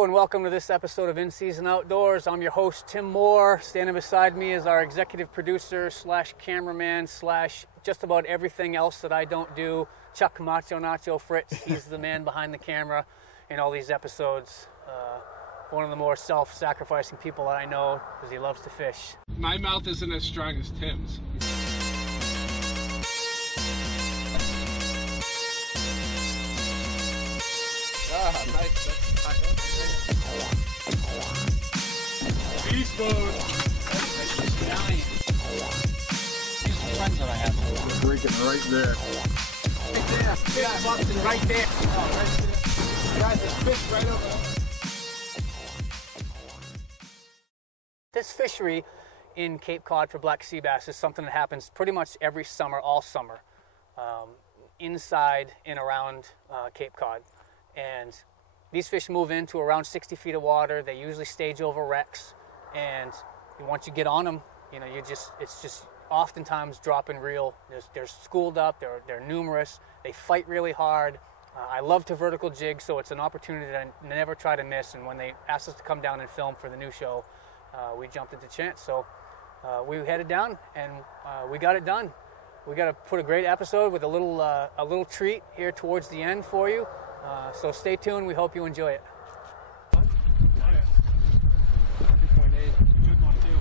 Hello and welcome to this episode of In Season Outdoors. I'm your host, Tim Moore. Standing beside me is our executive producer slash cameraman slash just about everything else that I don't do, Chuck Macho Nacho Fritz. He's the man behind the camera in all these episodes. One of the more self-sacrificing people that I know because he loves to fish. My mouth isn't as strong as Tim's. Nice. Beast mode. These are the friends that I have. Drinking right there. Right there. Yeah, Boston, right there. Oh, right there. Guys, there's fish right over there. This fishery in Cape Cod for black sea bass is something that happens pretty much every summer, all summer, inside and around Cape Cod. And these fish move into around 60 feet of water. They usually stage over wrecks, and once you get on them, you know, it's just oftentimes dropping reel. They're schooled up. They're numerous. They fight really hard. I love to vertical jig, so it's an opportunity that I never try to miss. And when they asked us to come down and film for the new show, we jumped at the chance. So we headed down, and we got it done. We got to put a great episode with a little treat here towards the end for you. So stay tuned. We hope you enjoy it. Oh, yeah. 3.8. Good one, too.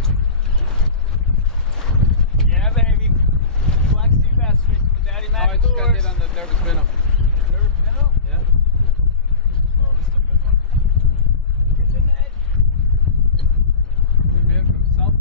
Yeah, baby. Black sea bass fishing with Daddy Mac. I just got hit on the nervous minnow. Nervous minnow? Yeah. Oh, this is a good one. It's in the edge. Good man from South.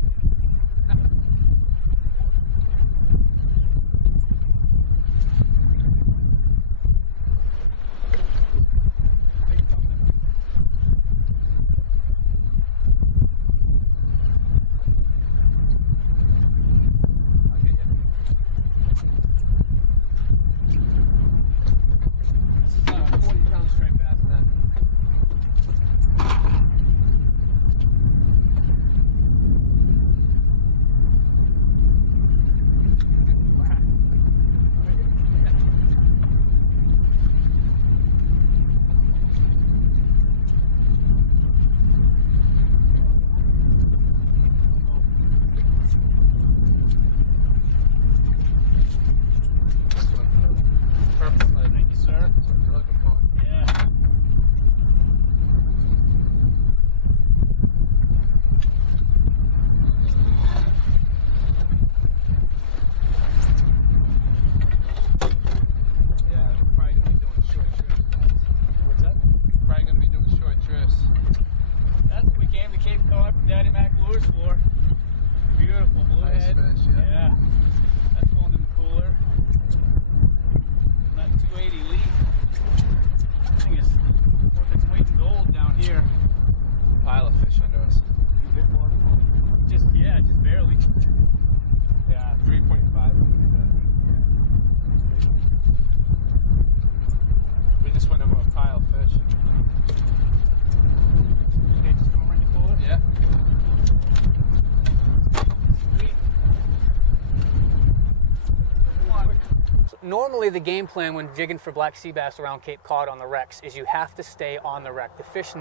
Normally the game plan when jigging for black sea bass around Cape Cod on the wrecks is you have to stay on the wreck. The fish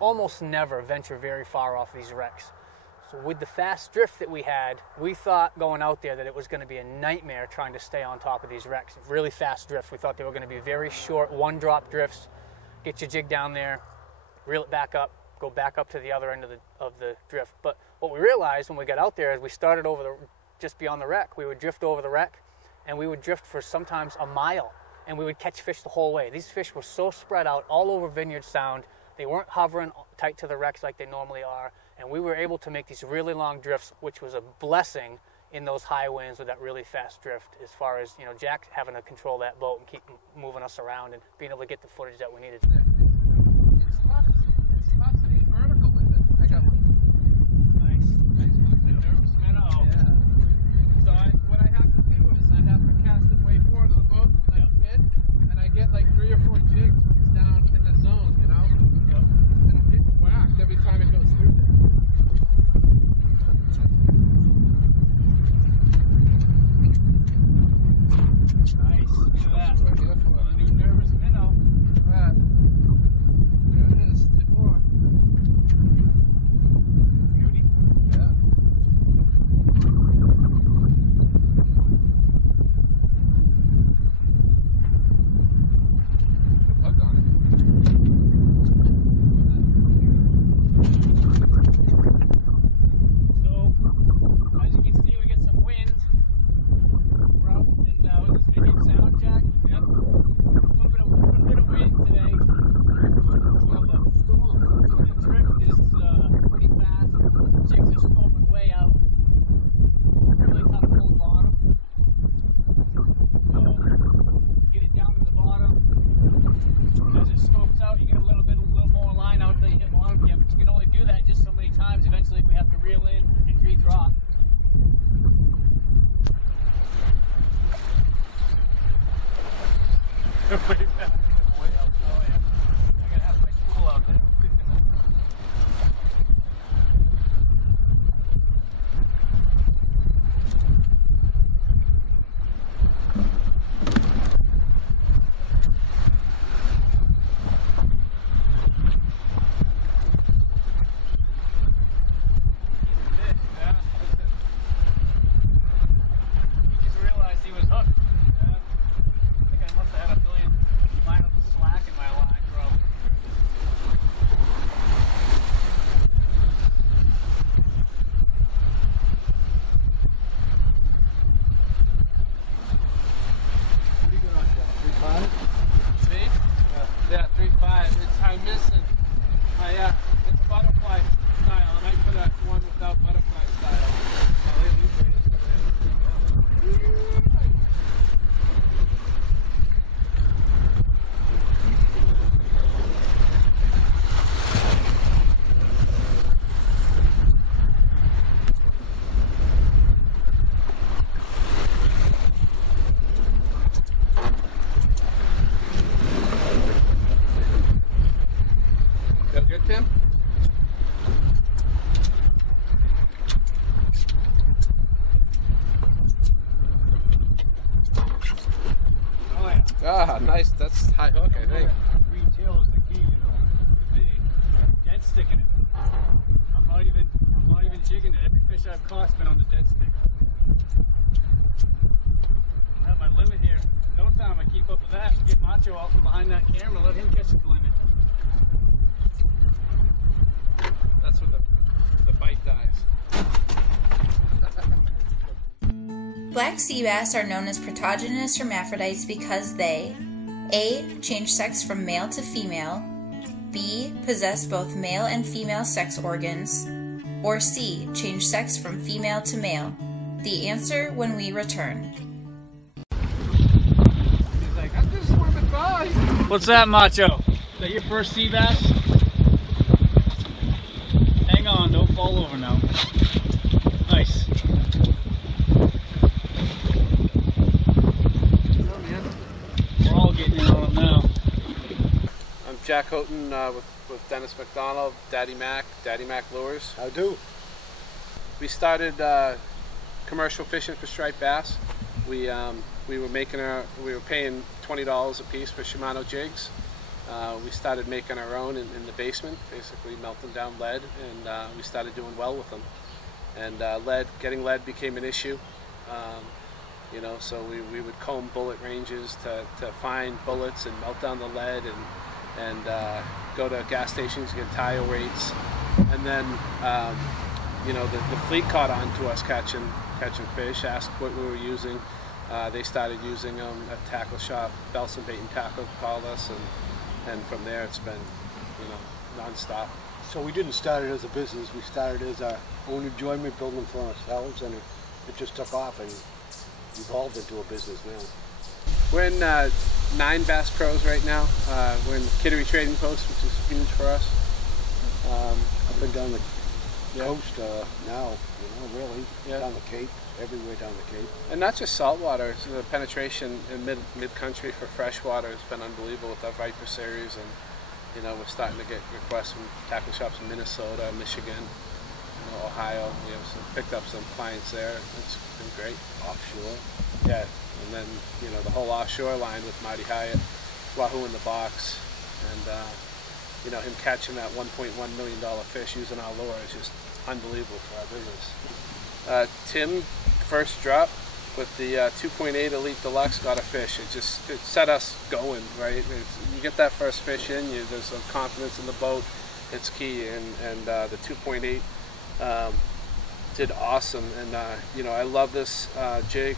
almost never venture very far off these wrecks. So with the fast drift that we had, we thought going out there that it was going to be a nightmare trying to stay on top of these wrecks. Really fast drift. We thought they were going to be very short, one-drop drifts. Get your jig down there, reel it back up, go back up to the other end of the drift. But what we realized when we got out there is we started just beyond the wreck. We would drift over the wreck, and we would drift for sometimes a mile, and we would catch fish the whole way. These fish were so spread out all over Vineyard Sound. They weren't hovering tight to the wrecks like they normally are, and we were able to make these really long drifts, which was a blessing in those high winds with that really fast drift, as far as, you know, Jack having to control that boat and keep moving us around and being able to get the footage that we needed. It's tough to be vertical with it. I got one. Nice one too. Nervous minnow. Yeah. So what I have to do is I have to cast it way forward of the boat like a kid, and I get like 3 or 4 jigs down in the zone, you know? Yep. And I'm getting whacked every time it goes through there. Nice. Look at that. That's what we're here for. A new nervous minnow. Look at that. reel in and re-drop. Way back. Way out. Oh yeah. I gotta have my tool out there. Yeah, 3.5. I'm missing my it's butterfly style, and I put a one without butterfly style. Oh, look at these ladies coming in. Feel good, Tim? Oh yeah. Ah, nice. That's high hook, I think. Retail is the key, you know. Could be. Dead sticking it. I'm not even jigging it. Every fish I've caught has been on the dead stick. I'm at my limit here. No time I keep up with that. Get Macho out from behind that camera, let him catch the limit. That's when the bite dies. Black sea bass are known as protogynous hermaphrodites because they A. change sex from male to female, B. possess both male and female sex organs, or C. change sex from female to male. The answer when we return. He's like, I'm just swimming by. What's that, Macho? Is that your first sea bass? Hang on, don't fall over now. Nice. We're all getting in on them now. I'm Jack Houghton with Dennis McDonald, Daddy Mac Lures. How do? We started commercial fishing for striped bass. We were paying $20 a piece for Shimano jigs. We started making our own in the basement, basically melting down lead, and we started doing well with them. And getting lead became an issue. You know, so we would comb bullet ranges to find bullets and melt down the lead, and go to gas stations, get tile rates, and then you know, the fleet caught on to us catching fish, asked what we were using. They started using them at tackle shop. Belson Bait and Tackle called us, and from there it's been, you know, non-stop. So we didn't start it as a business. We started as our own enjoyment, building for ourselves, and it just took off and evolved into a business now. We're in 9 Bass Pros right now. We're in Kittery Trading Post, which is huge for us. Up and down the coast now, you know, really. Yeah. Down the Cape, everywhere down the Cape. And not just saltwater, so the penetration in mid-country for freshwater has been unbelievable with our Viper series, and you know, we're starting to get requests from tackle shops in Minnesota, Michigan, you know, Ohio. We have picked up some clients there. It's been great. Offshore. Yeah, and then, you know, the whole offshore line with Marty Hyatt, Wahoo in the Box, and you know, him catching that $1.1 million fish using our lure is just unbelievable for our business. Tim, first drop with the 2.8 Elite Deluxe, got a fish. It set us going, right? You get that first fish in, there's some confidence in the boat. It's key, and the 2.8 did awesome. And you know, I love this jig.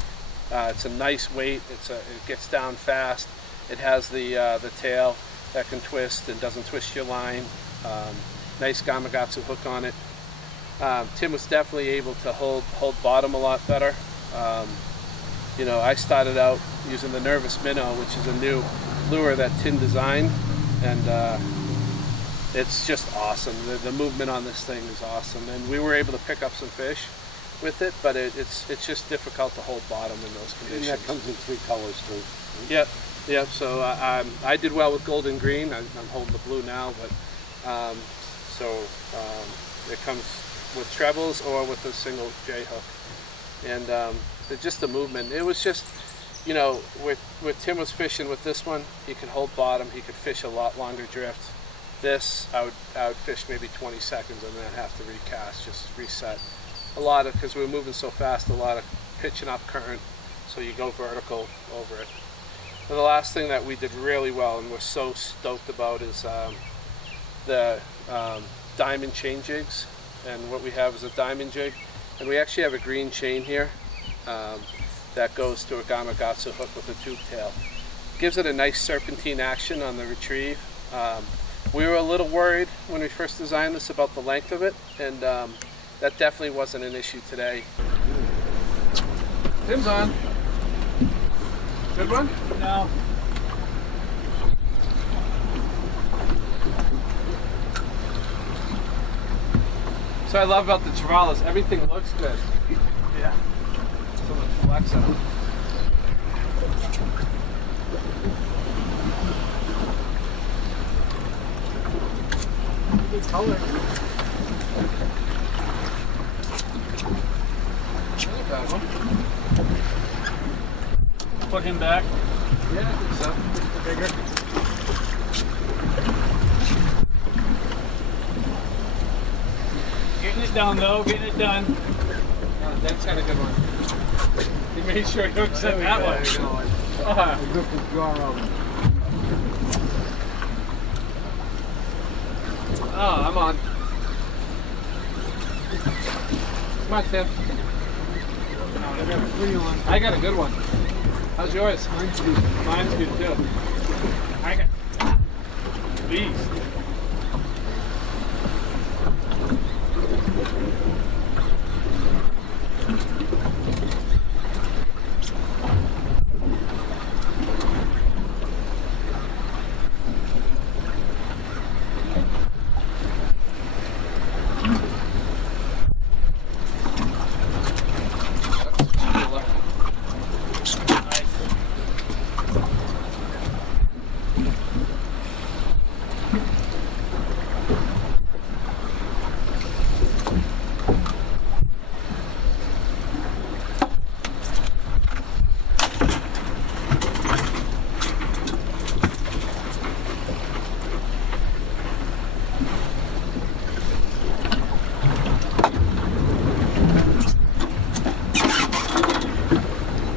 It's a nice weight. It gets down fast. It has the tail that can twist and doesn't twist your line. Nice Gamakatsu hook on it. Tim was definitely able to hold bottom a lot better. You know, I started out using the Nervous Minnow, which is a new lure that Tim designed, and it's just awesome. The movement on this thing is awesome, and we were able to pick up some fish with it, but it's just difficult to hold bottom in those conditions. And that comes in 3 colors too. Yep, yep. So I did well with gold and green. I'm holding the blue now, but it comes with trebles or with a single J hook, and just the movement. It was just, you know, where Tim was fishing with this one, he could hold bottom. He could fish a lot longer drift. This, I would fish maybe 20 seconds and then I'd have to recast, just reset. A lot of, because we were moving so fast, a lot of pitching up current, so you go vertical over it. And the last thing that we did really well and we're so stoked about is the diamond chain jigs. And what we have is a diamond jig, and we actually have a green chain here that goes to a Gamakatsu hook with a tube tail. Gives it a nice serpentine action on the retrieve. We were a little worried when we first designed this about the length of it, and that definitely wasn't an issue today. Tim's on. Good one? No. So I love about the Travalas, everything looks good. Yeah. So much flex on it. Good color. Not a bad one. Put him back. Yeah, I think so. Bigger. Getting it done though, getting it done. Oh, that's kind of a good one. He made sure he hooks up that one. I ripped his jaw out. Oh, I'm on. Come on, Tim. I got a good one. How's yours? Mine's good. Mine's good too. I got beast.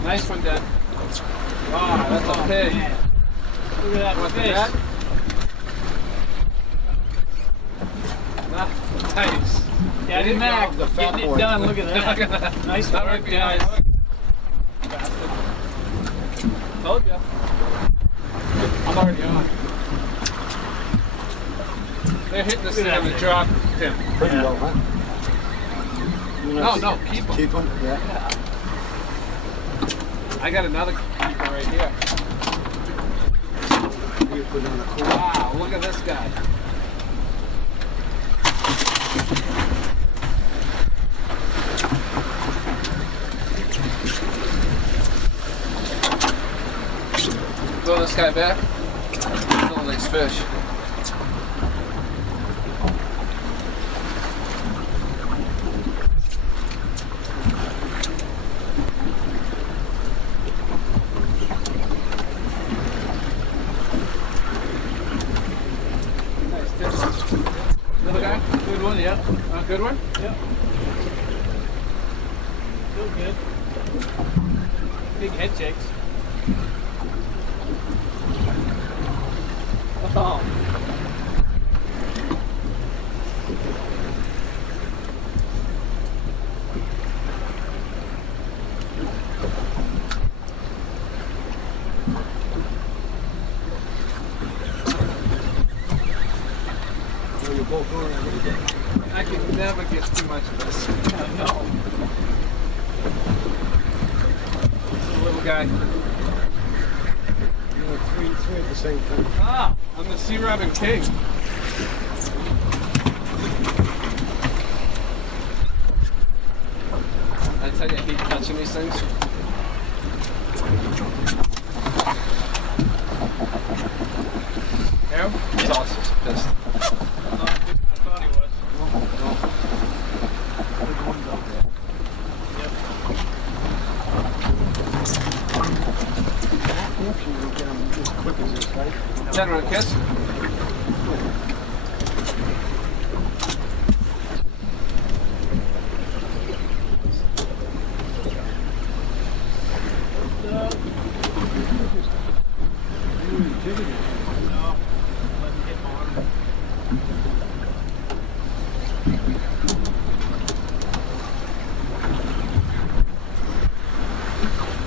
Nice one, Dad. Wow, that's a pig. Man. Look at that fish. That? Nice. Daddy Mac, the fat getting boy. it done. Look at that. Look at that. Nice That work, might be nice. Dad. Bastard. Told ya. I'm already on. They're hitting this thing on the drop, Tim. Pretty well, huh? No, keep them. Keep them? Yeah. I got another keeper right here. You put it on a cool. Wow, look at this guy. Throw this guy back. Still a nice fish. Another guy? Good one, yeah. Good one? Yep. Still good. Big head shakes. Oh. So you're both going every day. I can never get too much of this. No. The little guy. You know, three at the same time. Ah, I'm the Sea Robin King. touching these things? Him? He's also pissed. I thought he was. General kiss?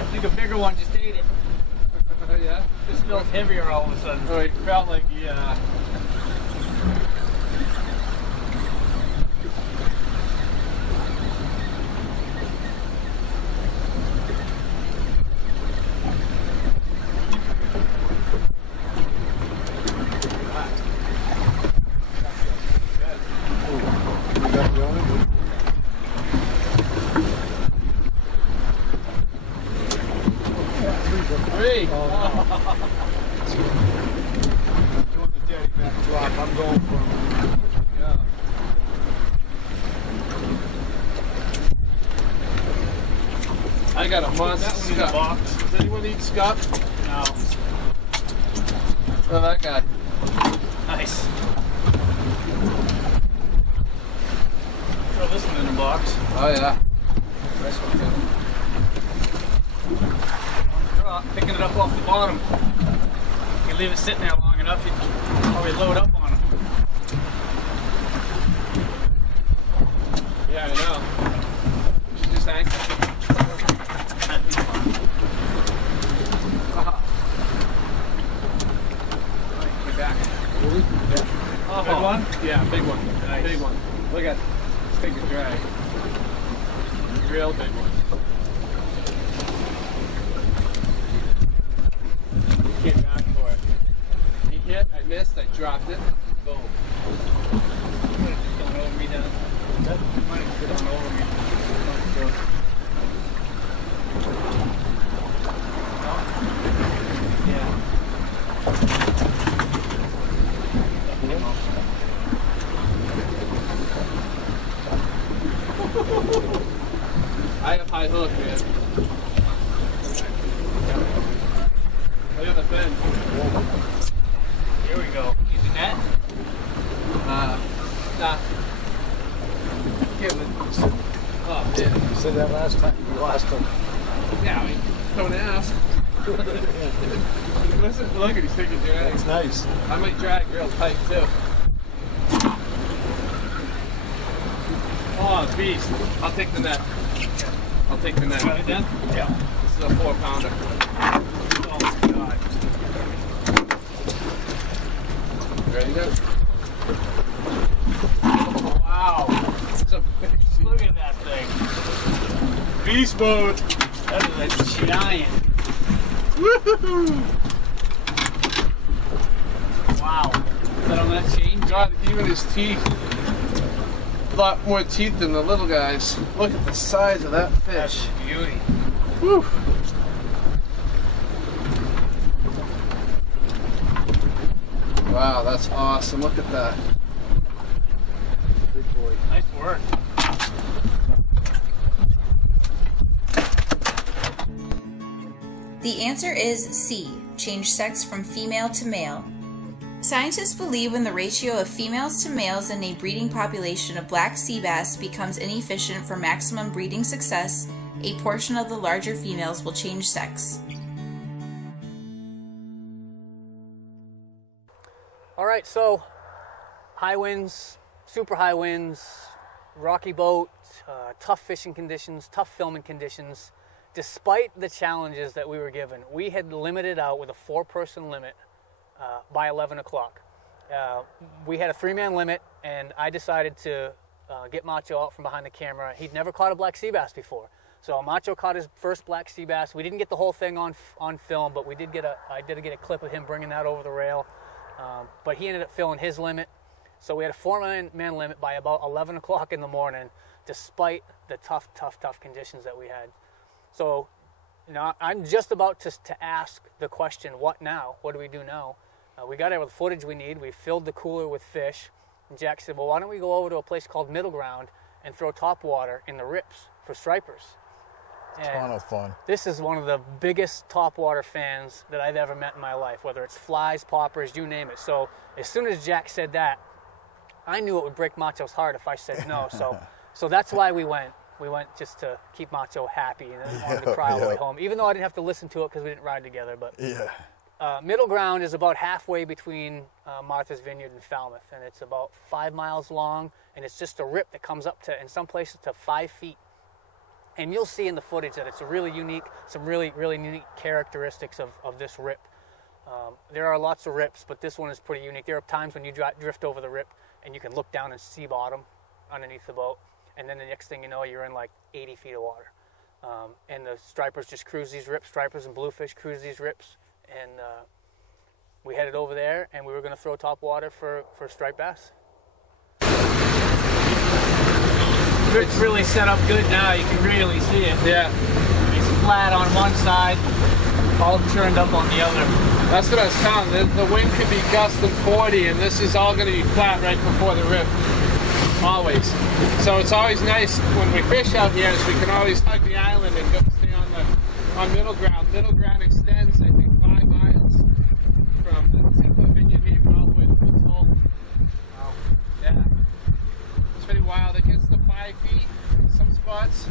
I think a bigger one just ate it. Yeah? This feels heavier all of a sudden. Oh, he felt like he, Three. Doing the daddy back drop. I'm going for Yeah. I got a monster That one in the scup. box. Does anyone eat scup? No. Oh, that guy. Nice. Throw this one in the box. Oh, yeah. Nice one, too. Picking it up off the bottom. You leave it sitting there long enough, you probably load up on it. Yeah, I know. You should just anchor. That'd be fun. Get back. Oh, big one? Yeah, big one. Nice. Big one. Look at this. Take a drag. Real big one. Came back for it. He hit, I missed, I dropped it. Boom. Going over me down. That might have gone over me. Yeah. I have high hook, man. Look at the bend. Here we go. Using that? Nah. Getting it. Oh, yeah. You said that last time. You lost him. Yeah, I mean, don't ask. Listen, look at he's taking drag. That's nice. I might drag real tight too. Oh, beast. I'll take the net. I'll take the net. Got it then? Yeah. This is a 4-pounder. Oh my god. Ready now? Wow. It's a beast. Look at that thing. Beast mode. That is a giant. Woohoo! Wow. Is that on that chain? God, even his teeth. A lot more teeth than the little guys. Look at the size of that That's fish. a beauty. Woo! Wow, that's awesome. Look at that. Big boy. Nice work. The answer is C, change sex from female to male. Scientists believe when the ratio of females to males in a breeding population of black sea bass becomes inefficient for maximum breeding success, a portion of the larger females will change sex. All right, so high winds, super high winds, rocky boat, tough fishing conditions, tough filming conditions. Despite the challenges that we were given, we had limited out with a 4-person limit by 11 o'clock. We had a 3-man limit, and I decided to get Macho out from behind the camera. He'd never caught a black sea bass before. So Macho caught his first black sea bass. We didn't get the whole thing on film, but I did get a clip of him bringing that over the rail. But he ended up filling his limit. So we had a 4-man limit by about 11 o'clock in the morning, despite the tough conditions that we had. So, you know, I'm just about to ask the question, what now? What do we do now? We got all the footage we need. We filled the cooler with fish. And Jack said, well, why don't we go over to a place called Middle Ground and throw topwater in the rips for stripers? Ton of fun. This is one of the biggest topwater fans that I've ever met in my life, whether it's flies, poppers, you name it. So as soon as Jack said that, I knew it would break Macho's heart if I said no. So that's why we went. We went just to keep Macho happy and then wanted to cry all the way home, even though I didn't have to listen to it because we didn't ride together. But Middle Ground is about halfway between Martha's Vineyard and Falmouth, and it's about 5 miles long, and it's just a rip that comes up to, in some places, to 5 feet. And you'll see in the footage that it's really unique, some really, really unique characteristics of this rip. There are lots of rips, but this one is pretty unique. There are times when you drift over the rip and you can look down and see bottom underneath the boat. And then the next thing you know, you're in like 80 feet of water. And the stripers just cruise these rips, stripers and bluefish cruise these rips. And we headed over there and we were going to throw topwater for striped bass. It's really set up good now. You can really see it. Yeah. It's flat on one side, all churned up on the other. That's what I was telling. The wind could be gusting 40, and this is all going to be flat right before the rip. Always. So it's always nice when we fish out here, is we can always hug the island and go stay on Middle Ground. Middle Ground extends, I think, 5 miles from the tip of Vineyard Haven all the way to Woods Hole. Wow. Yeah. It's pretty wild. It gets to 5 feet in some spots.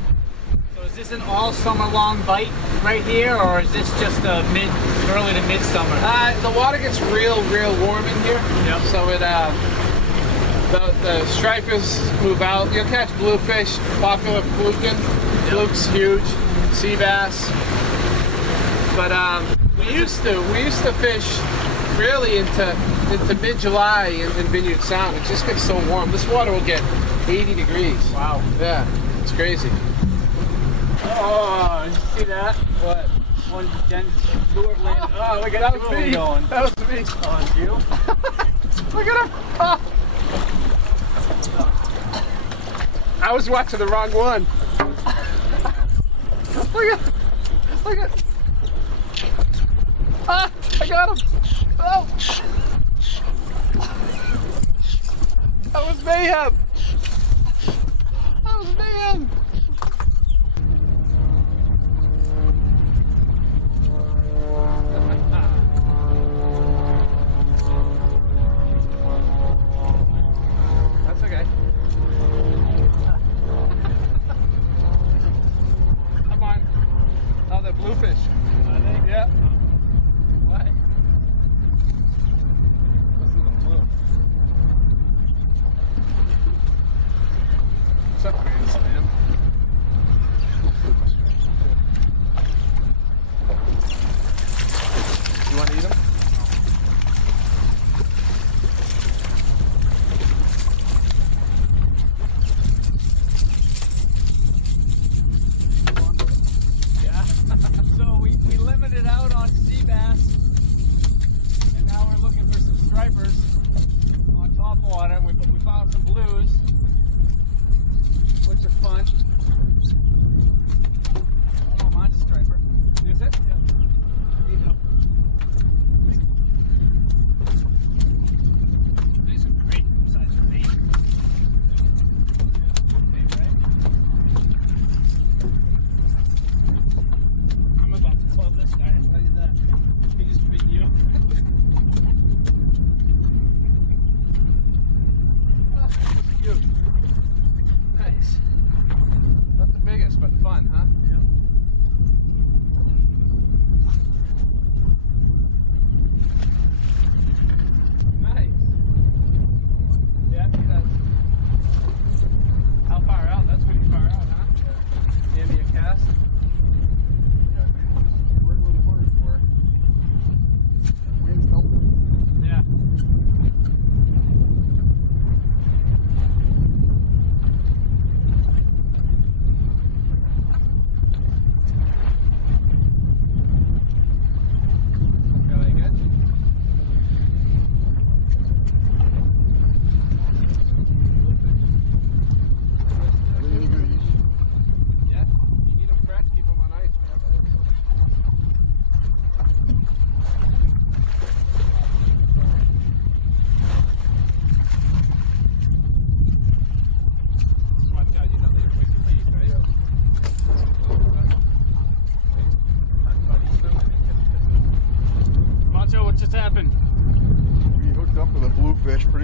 So is this an all summer long bite right here, or is this just a early to midsummer? The water gets real warm in here. Yep. So it the stripers move out. You'll catch bluefish, popular fluken. Fluke's huge, sea bass. But we used to fish really into mid-July in Vineyard Sound. It just gets so warm. This water will get 80 degrees. Wow. Yeah, it's crazy. Oh, did you see that? What? One lure landed. Oh, look at That was me. Going. That was me. Oh, it's you? Look at him. Oh. I was watching the wrong one. Look at. Ah, I got him. Oh. That was mayhem. That was mayhem. That's okay. Come on. Oh, they're bluefish. Are they? Yeah. What? This is a blue. What's up, man, Sam? You want to eat them? Yeah. So we limited out on sea bass, and now we're looking for some stripers on topwater. We found some blues, which are fun.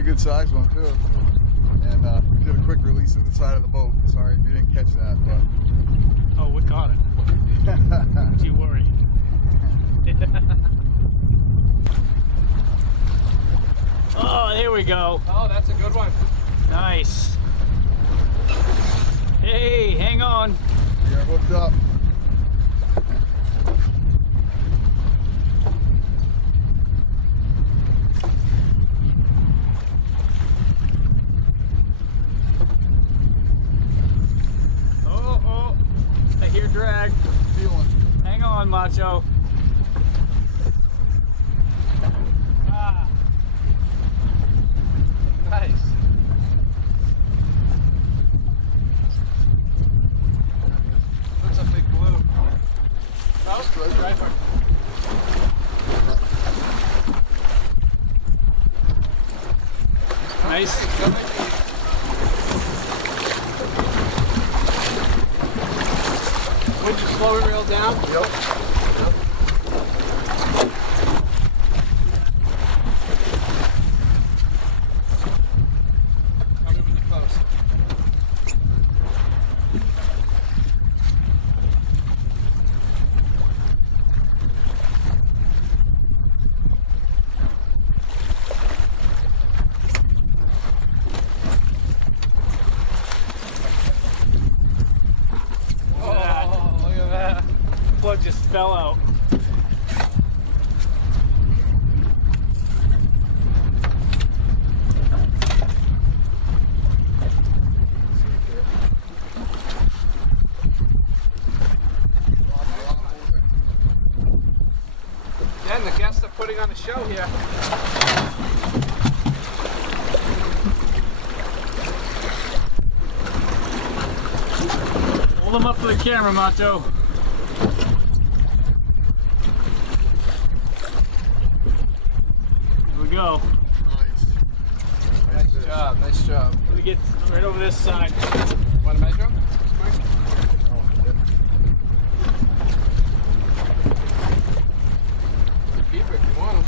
pretty good sized one too. And we did a quick release at the side of the boat. Sorry if you didn't catch that, but. Oh, we caught it. Don't you worry. Oh, there we go. Oh, that's a good one. Nice. Hey, hang on. You're hooked up. Oh, I hear drag. Feeling. Hang on, Macho. Ah. Nice. Looks a big blue. That's good. Right. Nice. Would you slow it real down? Yep. Tell me when you're close. Oh, look at that. Flood just fell out. And the guests are putting on a show here. Hold them up for the camera, Macho. Here we go. Nice. Nice job, nice job. Let me get right over this side. Want to measure them? Keep it if you want them.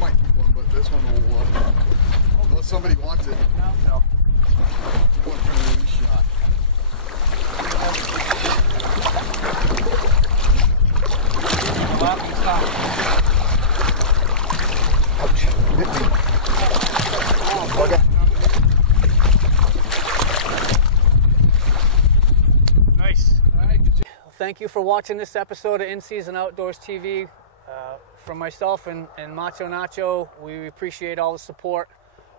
Might keep one, but this one will, unless somebody wants it, No. you want to turn a release shot. Left and stop. Ouch. Hit me. Bugger. Nice. All right, good job. Thank you for watching this episode of In Season Outdoors TV. From myself and Macho Nacho, we appreciate all the support.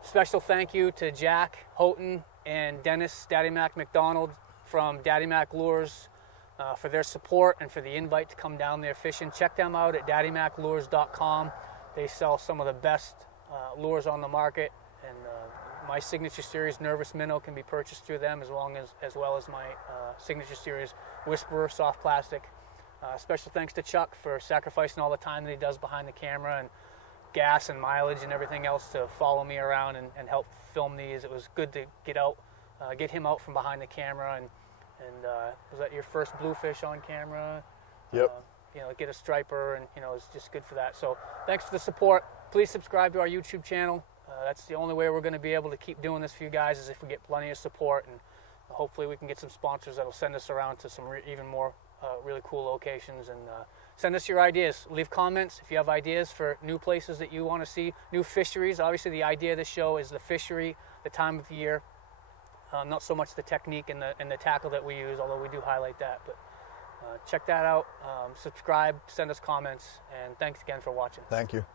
Special thank you to Jack Houghton and Dennis Daddy Mac McDonald from Daddy Mac Lures for their support and for the invite to come down there fishing. Check them out at daddymaclures.com. They sell some of the best lures on the market, and my signature series Nervous Minnow can be purchased through them, as well as my signature series Whisperer soft plastic. Special thanks to Chuck for sacrificing all the time that he does behind the camera and gas and mileage and everything else to follow me around and help film these. It was good to get him out from behind the camera, and was that your first bluefish on camera? Yep. Get a striper, and it's just good for that. So thanks for the support. Please subscribe to our YouTube channel. That's the only way we're going to be able to keep doing this for you guys, is if we get plenty of support, and hopefully we can get some sponsors that'll send us around to some even more really cool locations, and send us your ideas. Leave comments if you have ideas for new places that you want to see, new fisheries. Obviously the idea of this show is the fishery, the time of year, not so much the technique and the tackle that we use, although we do highlight that. But check that out, subscribe, send us comments, and thanks again for watching. Thank you.